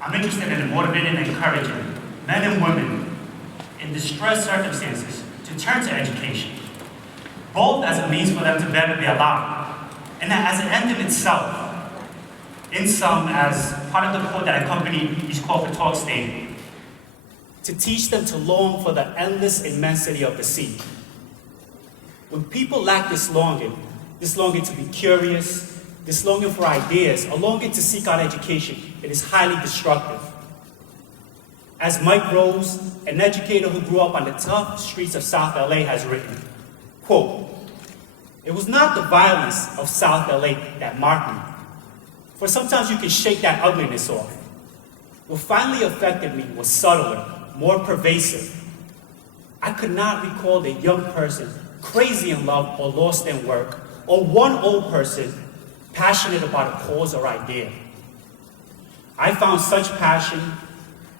I'm interested in motivating and encouraging men and women in distressed circumstances to turn to education, both as a means for them to better their lives, and as an end in itself. In sum, as part of the quote that accompanied each call for talk stated, to teach them to long for the endless immensity of the sea. When people lack this longing to be curious, this longing for ideas, a longing to seek out education, it is highly destructive. As Mike Rose, an educator who grew up on the tough streets of South LA, has written, quote, "It was not the violence of South LA that marked me, for sometimes you can shake that ugliness off. What finally affected me was subtler, more pervasive. I could not recall a young person crazy in love or lost in work, or one old person passionate about a cause or idea. I found such passion,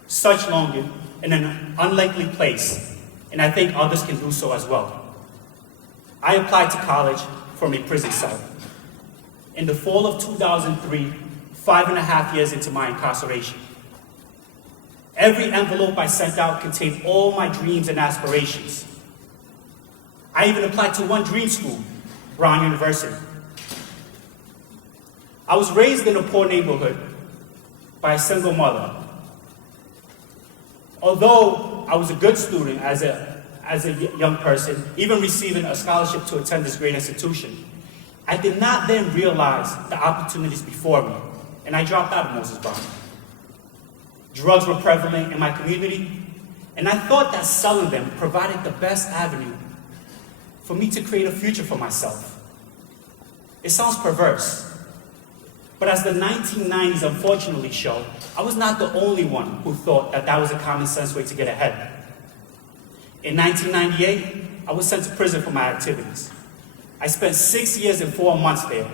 such longing in an unlikely place, and I think others can do so as well. I applied to college from a prison cell. In the fall of 2003, 5.5 years into my incarceration. Every envelope I sent out contained all my dreams and aspirations. I even applied to one dream school, Brown University. I was raised in a poor neighborhood by a single mother. Although I was a good student as a young person, even receiving a scholarship to attend this great institution, I did not then realize the opportunities before me, and I dropped out of Moses Brown. Drugs were prevalent in my community, and I thought that selling them provided the best avenue for me to create a future for myself. It sounds perverse, but as the 1990s unfortunately show, I was not the only one who thought that that was a common sense way to get ahead. In 1998, I was sent to prison for my activities. I spent 6 years and 4 months there,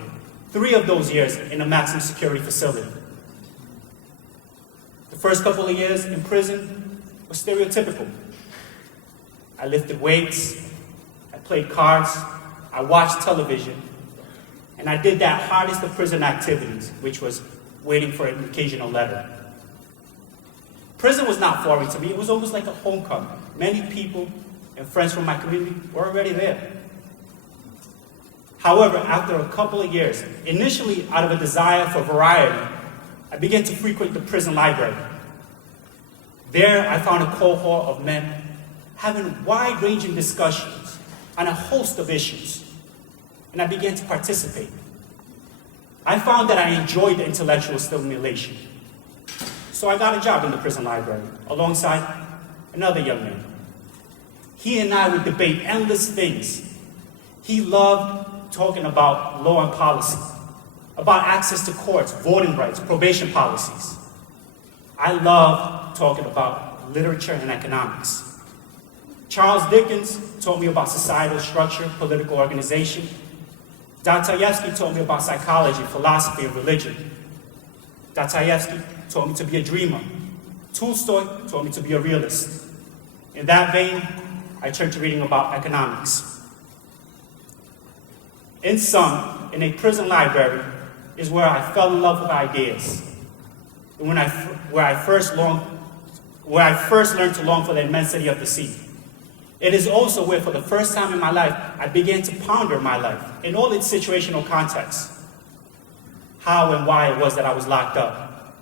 3 of those years in a maximum security facility. The first couple of years in prison were stereotypical. I lifted weights, I played cards, I watched television, and I did that hardest of prison activities, which was waiting for an occasional letter. Prison was not foreign to me, it was almost like a homecoming. Many people and friends from my community were already there. However, after a couple of years, initially out of a desire for variety, I began to frequent the prison library. There, I found a cohort of men having wide-ranging discussions on a host of issues, and I began to participate. I found that I enjoyed the intellectual stimulation, so I got a job in the prison library alongside another young man. He and I would debate endless things. He loved talking about law and policy, about access to courts, voting rights, probation policies. I loved talking about literature and economics. Charles Dickens taught me about societal structure, political organization. Dostoevsky taught me about psychology, philosophy, and religion. Dostoevsky taught me to be a dreamer. Tolstoy taught me to be a realist. In that vein, I turned to reading about economics. In sum, in a prison library is where I fell in love with ideas, and where I first learned to long for the immensity of the sea. It is also where, for the first time in my life, I began to ponder my life in all its situational contexts. How and why it was that I was locked up,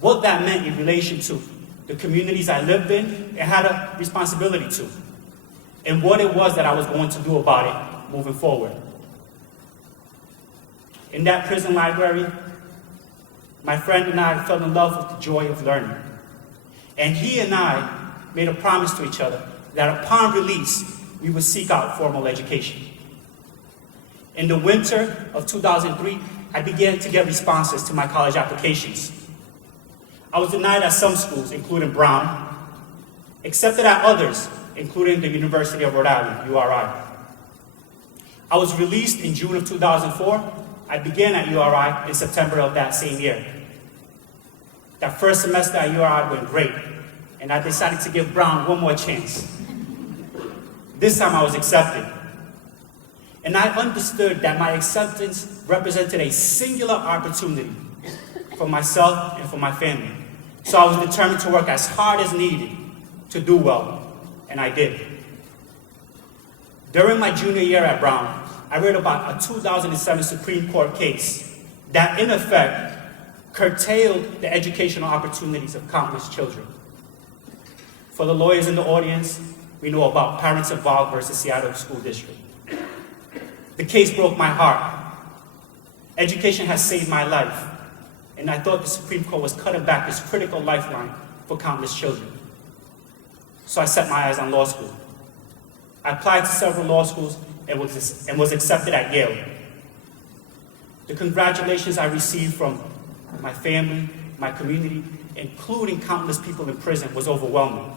what that meant in relation to the communities I lived in and had a responsibility to, and what it was that I was going to do about it moving forward. In that prison library, my friend and I fell in love with the joy of learning. And he and I made a promise to each other that upon release, we would seek out formal education. In the winter of 2003, I began to get responses to my college applications. I was denied at some schools, including Brown, accepted at others, including the University of Rhode Island, URI. I was released in June of 2004. I began at URI in September of that same year. That first semester at URI went great, and I decided to give Brown one more chance. This time I was accepted. And I understood that my acceptance represented a singular opportunity for myself and for my family So I was determined to work as hard as needed to do well, and I did. During my junior year at Brown, I read about a 2007 Supreme Court case that, in effect, curtailed the educational opportunities of countless children. For the lawyers in the audience, we know about Parents Involved versus Seattle School District. The case broke my heart. Education has saved my life, and I thought the Supreme Court was cutting back this critical lifeline for countless children. So I set my eyes on law school. I applied to several law schools and was accepted at Yale. The congratulations I received from my family, my community, including countless people in prison, was overwhelming.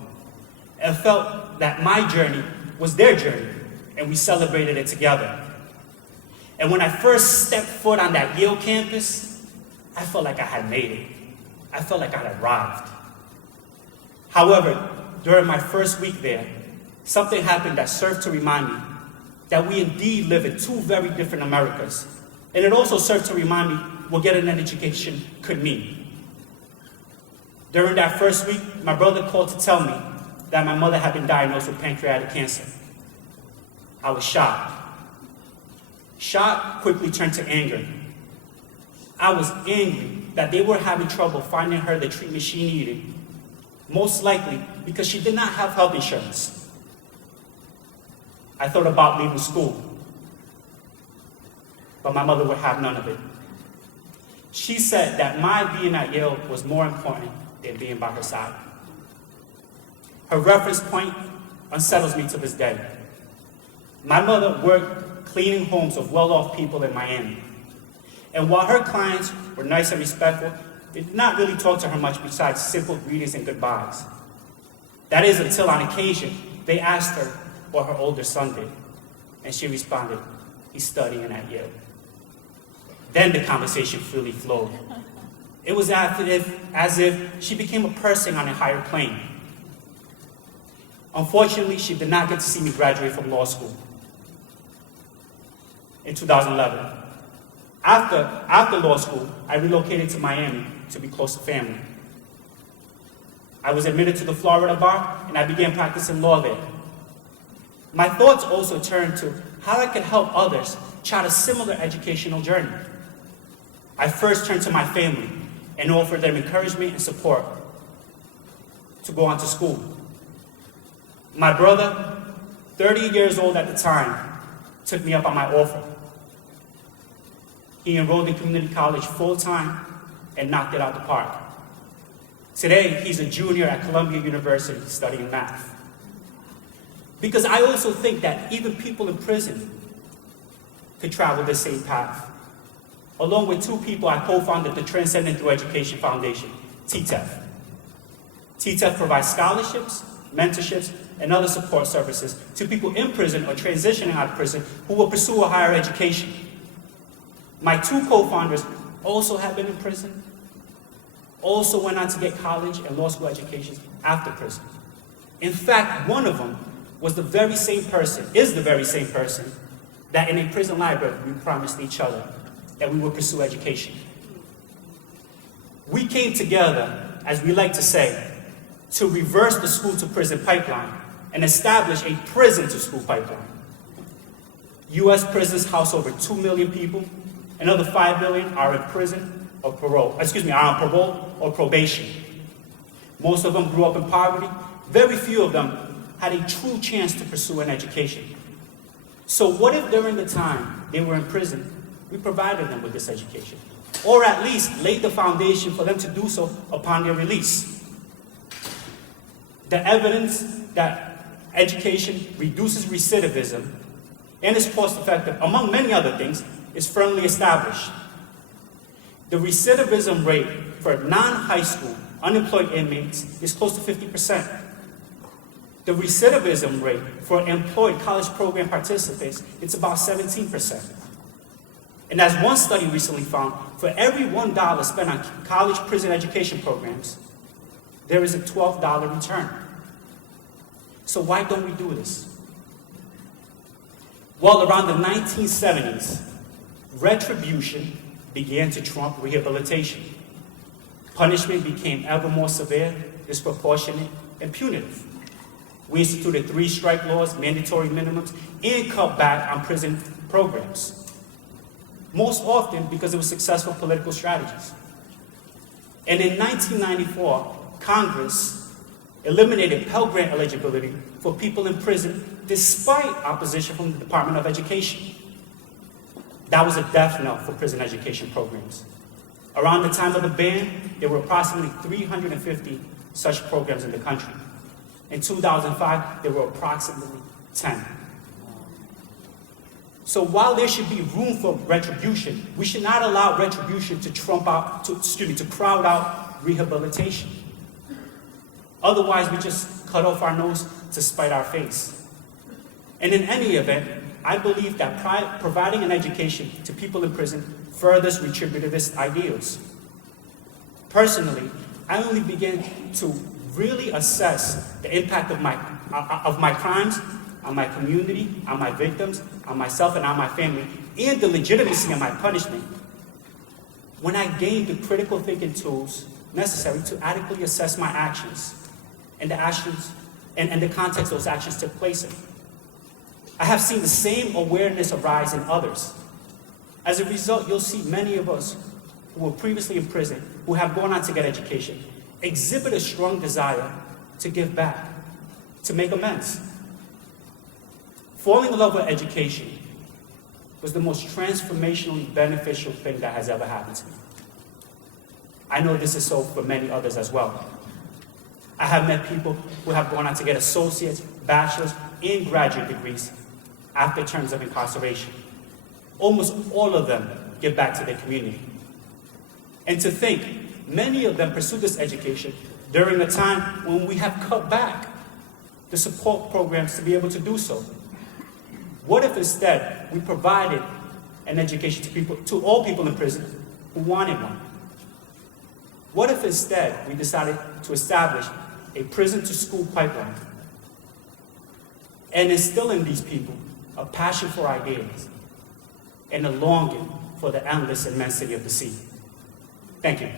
I felt that my journey was their journey, and we celebrated it together. And when I first stepped foot on that Yale campus, I felt like I had made it. I felt like I had arrived. However, during my first week there, something happened that served to remind me that we indeed live in two very different Americas. And it also served to remind me what getting an education could mean. During that first week, my brother called to tell me that my mother had been diagnosed with pancreatic cancer. I was shocked. Shock quickly turned to anger. I was angry that they were having trouble finding her the treatment she needed, most likely because she did not have health insurance. I thought about leaving school, but my mother would have none of it. She said that my being at Yale was more important than being by her side. Her reference point unsettles me to this day. My mother worked cleaning homes of well-off people in Miami. And while her clients were nice and respectful, they did not really talk to her much besides simple greetings and goodbyes. That is until on occasion, they asked her what her older son did. And she responded, "He's studying at Yale." Then the conversation freely flowed. It was as if she became a person on a higher plane. Unfortunately, she did not get to see me graduate from law school in 2011. After law school, I relocated to Miami to be close to family. I was admitted to the Florida bar, and I began practicing law there. My thoughts also turned to how I could help others chart a similar educational journey. I first turned to my family and offered them encouragement and support to go on to school. My brother, 30 years old at the time, took me up on my offer. He enrolled in community college full-time and knocked it out the park. Today, he's a junior at Columbia University studying math. Because I also think that even people in prison could travel the same path. Along with two people, I co-founded the Transcending through Education Foundation, TTEF. TTEF provides scholarships, mentorships, and other support services to people in prison or transitioning out of prison who will pursue a higher education. My two co-founders also have been in prison, also went on to get college and law school educations after prison. In fact, one of them is the very same person that in a prison library we promised each other that we would pursue education. We came together, as we like to say, to reverse the school-to-prison pipeline and establish a prison-to-school pipeline. U.S. prisons house over 2 million people. Another 5 million are in prison or are on parole or probation. Most of them grew up in poverty. Very few of them had a true chance to pursue an education. So what if during the time they were in prison, we provided them with this education? Or at least laid the foundation for them to do so upon their release? The evidence that education reduces recidivism and is cost-effective, among many other things, is firmly established. The recidivism rate for non-high school unemployed inmates is close to 50%. The recidivism rate for employed college program participants, it's about 17%. And as one study recently found, for every $1 spent on college prison education programs, there is a $12 return. So why don't we do this? Well, around the 1970s, retribution began to trump rehabilitation. Punishment became ever more severe, disproportionate, and punitive. We instituted 3 strike laws, mandatory minimums, and cut back on prison programs, most often because it was successful political strategies. And in 1994, Congress eliminated Pell Grant eligibility for people in prison despite opposition from the Department of Education. That was a death knell for prison education programs. Around the time of the ban, there were approximately 350 such programs in the country. In 2005, there were approximately 10. So while there should be room for retribution, we should not allow retribution to crowd out rehabilitation. Otherwise, we just cut off our nose to spite our face. And in any event, I believe that providing an education to people in prison furthers retributivist ideals. Personally, I only began to really assess the impact of my crimes on my community, on my victims, on myself and on my family, and the legitimacy of my punishment when I gained the critical thinking tools necessary to adequately assess my actions and the context those actions took place in. I have seen the same awareness arise in others. As a result, you'll see many of us who were previously in prison, who have gone on to get education, exhibit a strong desire to give back, to make amends. Falling in love with education was the most transformationally beneficial thing that has ever happened to me. I know this is so for many others as well. I have met people who have gone on to get associates, bachelor's, and graduate degrees after terms of incarceration. Almost all of them give back to their community. And to think, many of them pursue this education during a time when we have cut back the support programs to be able to do so. What if instead we provided an education to all people in prison who wanted one? What if instead we decided to establish a prison-to-school pipeline and instill in these people a passion for ideas and a longing for the endless immensity of the sea? Thank you.